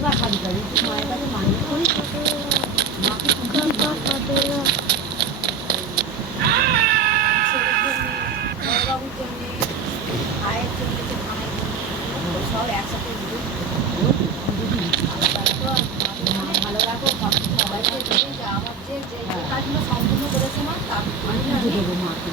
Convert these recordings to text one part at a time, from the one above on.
বা খালি খালি মায়ের কাছে মানুষ করি মাকে বড়বাবুর জন্যে ভাইয়ের জন্যে তো মায়ের জন্যে সব একসাথে ভালো রাখো সবাইকে যে আমার যে কাজগুলো সম্পূর্ণ করেছে মা তার আমি দেবো মাকে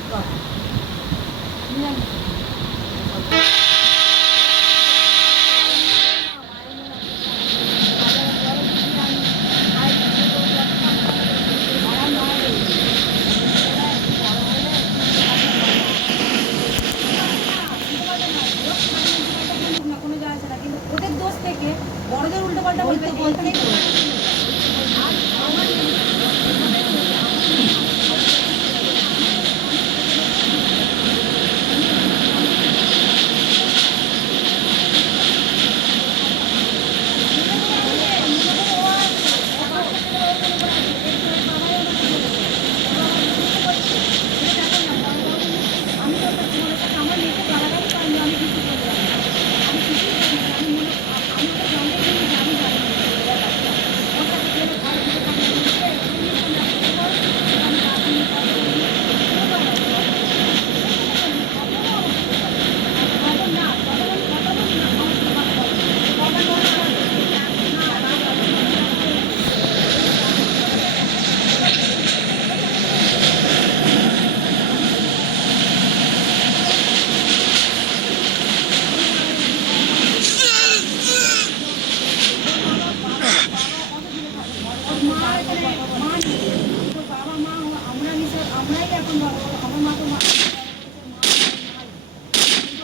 ওদের দোষ থেকে বড়দের উল্টো পাল্টা বলতে বলতে আমরাই এখন আমার মা তো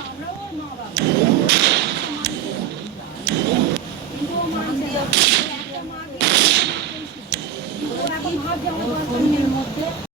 আমরাও ওর মা বাবা কিন্তু ও মানছে একটা মাকে এখন ভাবছে আমার মধ্যে